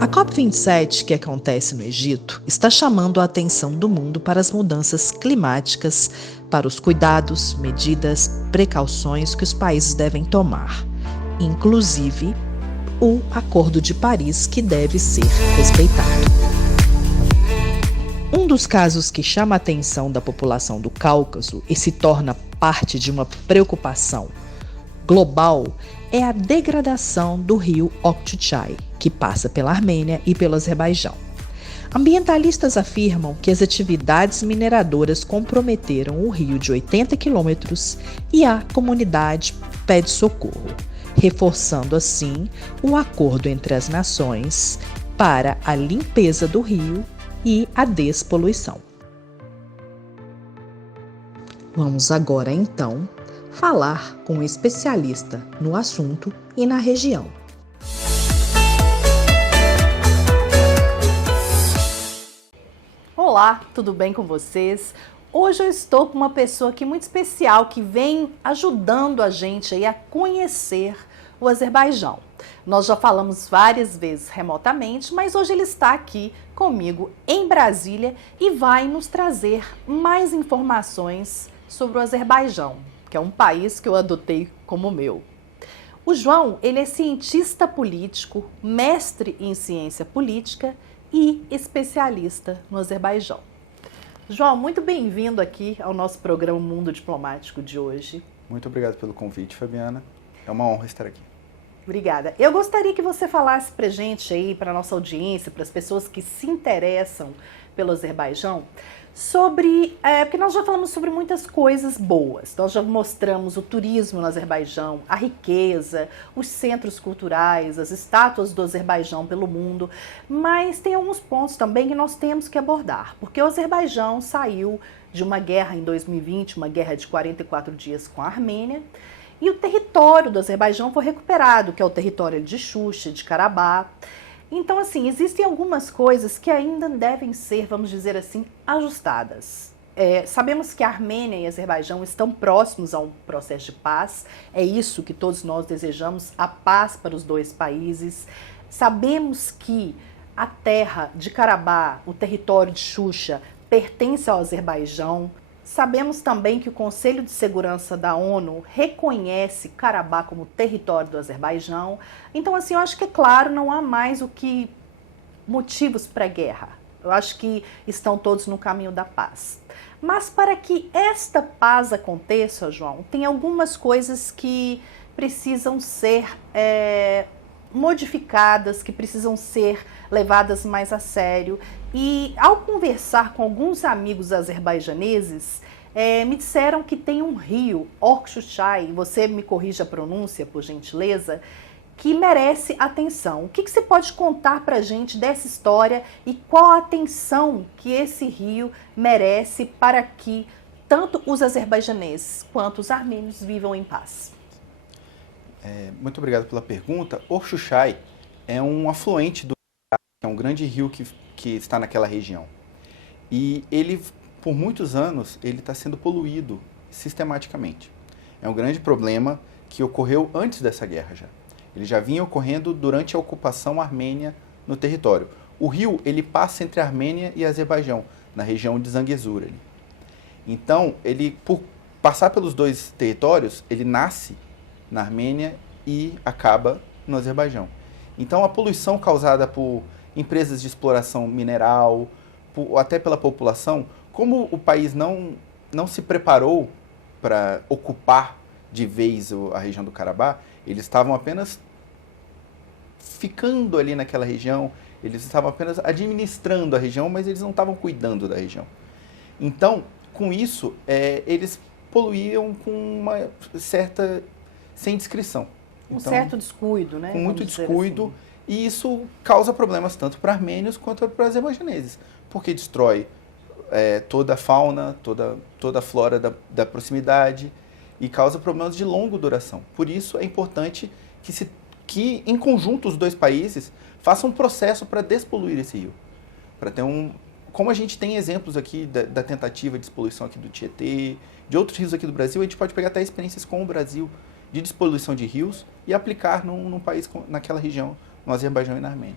A COP27, que acontece no Egito, está chamando a atenção do mundo para as mudanças climáticas, para os cuidados, medidas, precauções que os países devem tomar, inclusive o Acordo de Paris, que deve ser respeitado. Um dos casos que chama a atenção da população do Cáucaso e se torna parte de uma preocupação global é a degradação do rio Oktyabrsky, que passa pela Armênia e pelo Azerbaijão. Ambientalistas afirmam que as atividades mineradoras comprometeram o rio de 80 quilômetros e a comunidade pede socorro, reforçando assim o acordo entre as nações para a limpeza do rio e a despoluição. Vamos agora, então, falar com um especialista no assunto e na região. Olá, tudo bem com vocês? Hoje eu estou com uma pessoa aqui muito especial que vem ajudando a gente aí a conhecer o Azerbaijão. Nós já falamos várias vezes remotamente, mas hoje ele está aqui comigo em Brasília e vai nos trazer mais informações sobre o Azerbaijão, que é um país que eu adotei como meu. O João, ele é cientista político, mestre em ciência política e especialista no Azerbaijão. João, muito bem-vindo aqui ao nosso programa Mundo Diplomático de hoje. Muito obrigado pelo convite, Fabiana. É uma honra estar aqui. Obrigada. Eu gostaria que você falasse pra gente aí, para nossa audiência, para as pessoas que se interessam pelo Azerbaijão, sobre, porque nós já falamos sobre muitas coisas boas. Nós já mostramos o turismo no Azerbaijão, a riqueza, os centros culturais, as estátuas do Azerbaijão pelo mundo, mas tem alguns pontos também que nós temos que abordar, porque o Azerbaijão saiu de uma guerra em 2020, uma guerra de 44 dias com a Armênia, e o território do Azerbaijão foi recuperado, que é o território de Xuxa, de Karabakh. Então, assim, existem algumas coisas que ainda devem ser, vamos dizer assim, ajustadas. Sabemos que a Armênia e a Azerbaijão estão próximos a um processo de paz. É isso que todos nós desejamos, a paz para os dois países. Sabemos que a terra de Karabakh, o território de Xuxa, pertence ao Azerbaijão. Sabemos também que o Conselho de Segurança da ONU reconhece Karabakh como território do Azerbaijão. Então, assim, eu acho que, é claro, não há mais motivos para guerra. Eu acho que estão todos no caminho da paz. Mas para que esta paz aconteça, João, tem algumas coisas que precisam ser modificadas, que precisam ser levadas mais a sério. E ao conversar com alguns amigos azerbaijaneses, me disseram que tem um rio, Oktyabrsky, você me corrija a pronúncia, por gentileza, que merece atenção. O que você pode contar para a gente dessa história e qual a atenção que esse rio merece para que tanto os azerbaijaneses quanto os armênios vivam em paz? Muito obrigado pela pergunta. Oktyabrsky é um afluente do que é um grande rio que está naquela região. E ele, por muitos anos, ele está sendo poluído sistematicamente. É um grande problema que ocorreu antes dessa guerra já. Ele já vinha ocorrendo durante a ocupação armênia no território. O rio, ele passa entre a Armênia e Azerbaijão, na região de Zangezur. Então, ele, por passar pelos dois territórios, ele nasce na Armênia e acaba no Azerbaijão. Então, a poluição causada por empresas de exploração mineral, até pela população, como o país não se preparou para ocupar de vez a região do Karabakh, eles estavam apenas ficando ali naquela região, eles estavam apenas administrando a região, mas eles não estavam cuidando da região. Então, com isso, eles poluíam com uma certa, sem discrição. Um certo descuido, né? Com muito descuido, assim. E isso causa problemas tanto para armênios quanto para azerbaijaneses, porque destrói toda a fauna, toda a flora da proximidade e causa problemas de longa duração. Por isso é importante que em conjunto os dois países façam um processo para despoluir esse rio. Para ter como a gente tem exemplos aqui da tentativa de despoluição aqui do Tietê, de outros rios aqui do Brasil, a gente pode pegar até experiências com o Brasil de despoluição de rios e aplicar num país, naquela região, no Azerbaijão e na Armênia.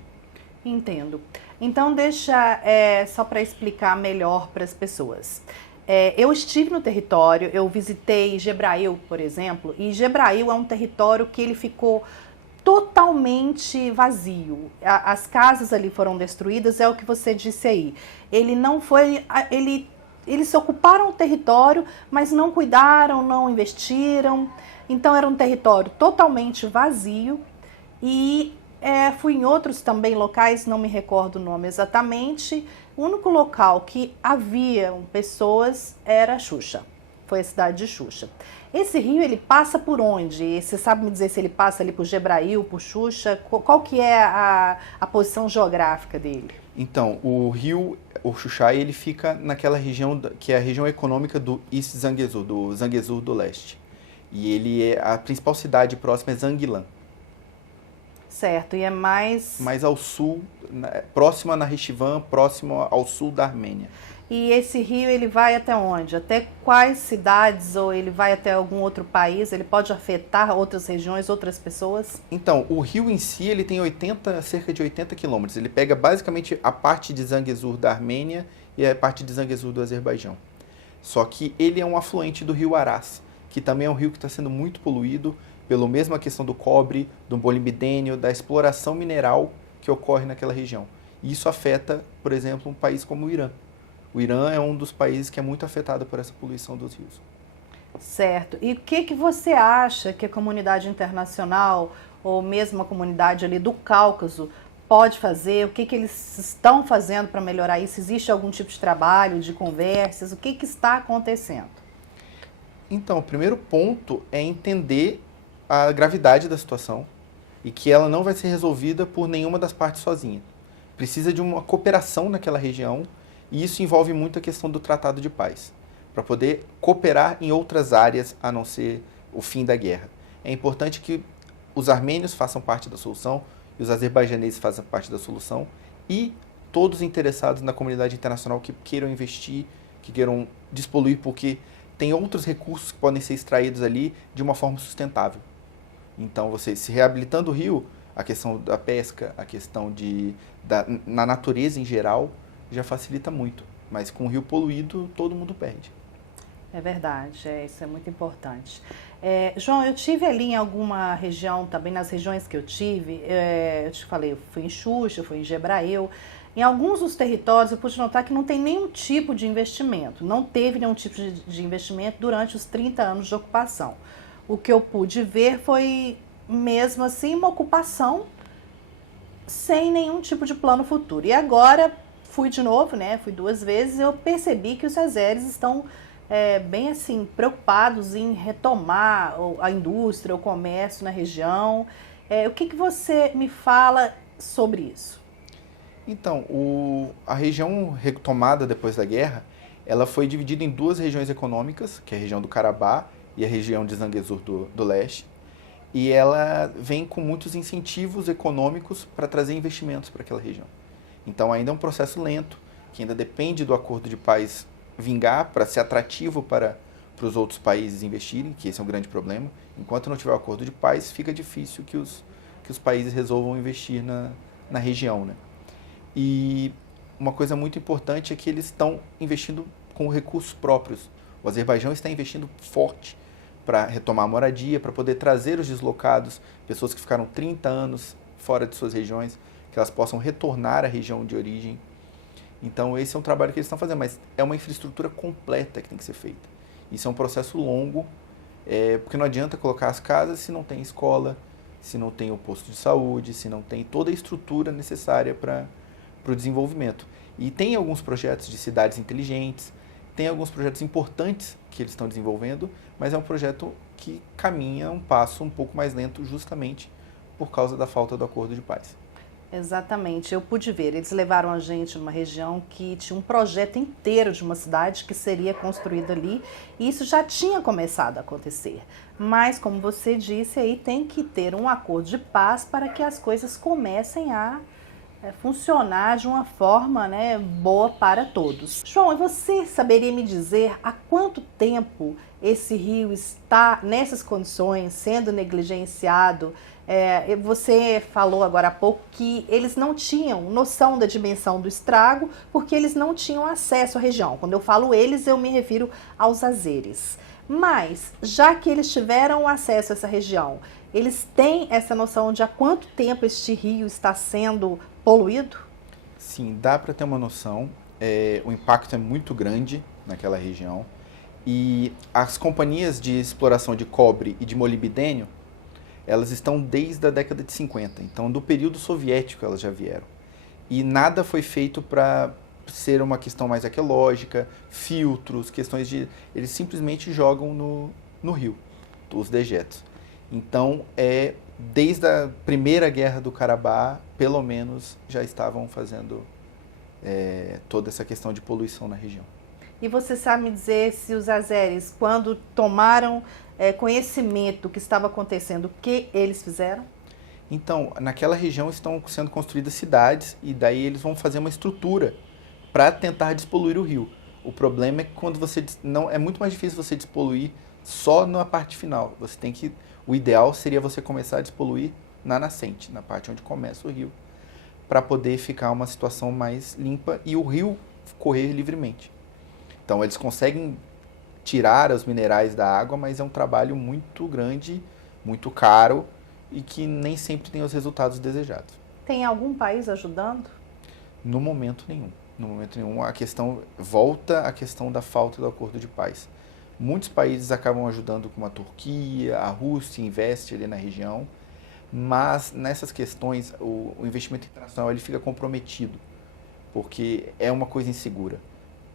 Entendo. Então, deixa só para explicar melhor para as pessoas. Eu estive no território, eu visitei Jebrail, por exemplo, e Jebrail é um território que ele ficou totalmente vazio. As casas ali foram destruídas, é o que você disse aí. Ele não foi, eles ocuparam o território, mas não cuidaram, não investiram. Então era um território totalmente vazio e fui em outros também locais, não me recordo o nome exatamente. O único local que havia pessoas era Xuxa. Foi a cidade de Xuxa. Esse rio, ele passa por onde? Você sabe me dizer se ele passa ali por Jebrail, por Xuxa? Qual que é a posição geográfica dele? Então, o rio Oxuxai, ele fica naquela região que é a região econômica do East Zangezur, do Zangezur do Leste. E a principal cidade próxima é Zanguilã. Certo, e é mais ao sul, próximo a Nakhchivan, próximo ao sul da Armênia. E esse rio, ele vai até onde? Até quais cidades, ou ele vai até algum outro país? Ele pode afetar outras regiões, outras pessoas? Então, o rio em si, ele tem cerca de 80 quilômetros. Ele pega basicamente a parte de Zangezur da Armênia e a parte de Zangezur do Azerbaijão. Só que ele é um afluente do rio Aras, que também é um rio que está sendo muito poluído pela mesma questão do cobre, do molibdênio, da exploração mineral que ocorre naquela região. E isso afeta, por exemplo, um país como o Irã. O Irã é um dos países que é muito afetado por essa poluição dos rios. Certo. E o que você acha que a comunidade internacional, ou mesmo a comunidade ali do Cáucaso, pode fazer? O que eles estão fazendo para melhorar isso? Existe algum tipo de trabalho, de conversas? O que está acontecendo? Então, o primeiro ponto é entender a gravidade da situação e que ela não vai ser resolvida por nenhuma das partes sozinha. Precisa de uma cooperação naquela região. E isso envolve muito a questão do Tratado de Paz, para poder cooperar em outras áreas a não ser o fim da guerra. É importante que os armênios façam parte da solução e os azerbaijaneses façam parte da solução e todos interessados na comunidade internacional que queiram investir, que queiram despoluir, porque tem outros recursos que podem ser extraídos ali de uma forma sustentável. Então, você se reabilitando o rio, a questão da pesca, a questão na natureza em geral, já facilita muito, mas com o rio poluído todo mundo perde. É verdade, isso é muito importante. João, eu tive ali em alguma região, também nas regiões que eu tive, eu te falei, eu fui em Xuxa, eu fui em Jebrail. Em alguns dos territórios eu pude notar que não tem nenhum tipo de investimento, não teve nenhum tipo de investimento durante os 30 anos de ocupação. O que eu pude ver foi, mesmo assim, uma ocupação sem nenhum tipo de plano futuro. E agora fui de novo, fui 2 vezes, eu percebi que os azeres estão bem assim, preocupados em retomar a indústria, o comércio na região. O que você me fala sobre isso? Então, a região retomada depois da guerra, ela foi dividida em 2 regiões econômicas, que é a região do Karabakh e a região de Zangezur do Leste. E ela vem com muitos incentivos econômicos para trazer investimentos para aquela região. Então ainda é um processo lento, que ainda depende do acordo de paz vingar para ser atrativo para os outros países investirem, que esse é um grande problema. Enquanto não tiver o acordo de paz, fica difícil que os países resolvam investir na região, né? E uma coisa muito importante é que eles estão investindo com recursos próprios. O Azerbaijão está investindo forte para retomar a moradia, para poder trazer os deslocados, pessoas que ficaram 30 anos fora de suas regiões, que elas possam retornar à região de origem. Então esse é um trabalho que eles estão fazendo, mas é uma infraestrutura completa que tem que ser feita. Isso é um processo longo, porque não adianta colocar as casas se não tem escola, se não tem o posto de saúde, se não tem toda a estrutura necessária para o desenvolvimento. E tem alguns projetos de cidades inteligentes, tem alguns projetos importantes que eles estão desenvolvendo, mas é um projeto que caminha um passo um pouco mais lento justamente por causa da falta do acordo de paz. Exatamente, eu pude ver, eles levaram a gente numa região que tinha um projeto inteiro de uma cidade que seria construída ali, e isso já tinha começado a acontecer. Mas, como você disse, aí tem que ter um acordo de paz para que as coisas comecem a funcionar de uma forma boa para todos. João, você saberia me dizer há quanto tempo esse rio está nessas condições, sendo negligenciado? Você falou agora há pouco que eles não tinham noção da dimensão do estrago porque eles não tinham acesso à região. Quando eu falo eles, eu me refiro aos azeres. Mas, já que eles tiveram acesso a essa região, eles têm essa noção de há quanto tempo este rio está sendo poluído? Sim, dá para ter uma noção. O impacto é muito grande naquela região. E as companhias de exploração de cobre e de molibdênio, elas estão desde a década de 50. Então, do período soviético elas já vieram. E nada foi feito para ser uma questão mais arqueológica, filtros, questões de... Eles simplesmente jogam no rio, os dejetos. Então, desde a primeira guerra do Karabakh, pelo menos, já estavam fazendo toda essa questão de poluição na região. E você sabe me dizer se os azeres, quando tomaram conhecimento do que estava acontecendo, o que eles fizeram? Então, naquela região estão sendo construídas cidades e daí eles vão fazer uma estrutura para tentar despoluir o rio. O problema é que quando você não é muito mais difícil você despoluir só na parte final. O ideal seria você começar a despoluir na nascente, na parte onde começa o rio, para poder ficar uma situação mais limpa e o rio correr livremente. Então, eles conseguem tirar os minerais da água, mas é um trabalho muito grande, muito caro e que nem sempre tem os resultados desejados. Tem algum país ajudando? No momento nenhum. No momento nenhum, volta a questão da falta do acordo de paz. Muitos países acabam ajudando, como a Turquia, a Rússia investe ali na região, mas nessas questões o investimento internacional ele fica comprometido, porque é uma coisa insegura.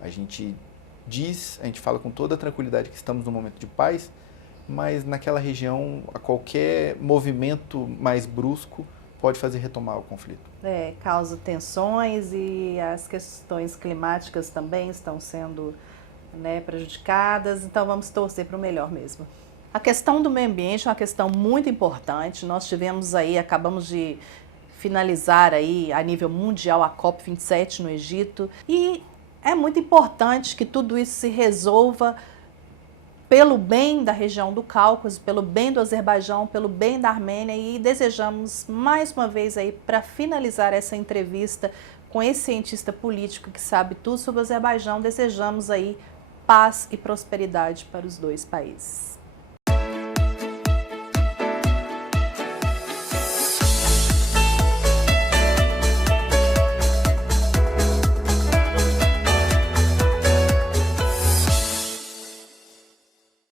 A gente fala com toda a tranquilidade que estamos num momento de paz, mas naquela região, a qualquer movimento mais brusco pode fazer retomar o conflito. Causa tensões e as questões climáticas também estão sendo prejudicadas, então vamos torcer para o melhor mesmo. A questão do meio ambiente é uma questão muito importante. Nós acabamos de finalizar aí a nível mundial a COP27 no Egito e é muito importante que tudo isso se resolva pelo bem da região do Cáucaso, pelo bem do Azerbaijão, pelo bem da Armênia e desejamos mais uma vez aí para finalizar essa entrevista com esse cientista político que sabe tudo sobre o Azerbaijão, desejamos aí paz e prosperidade para os dois países.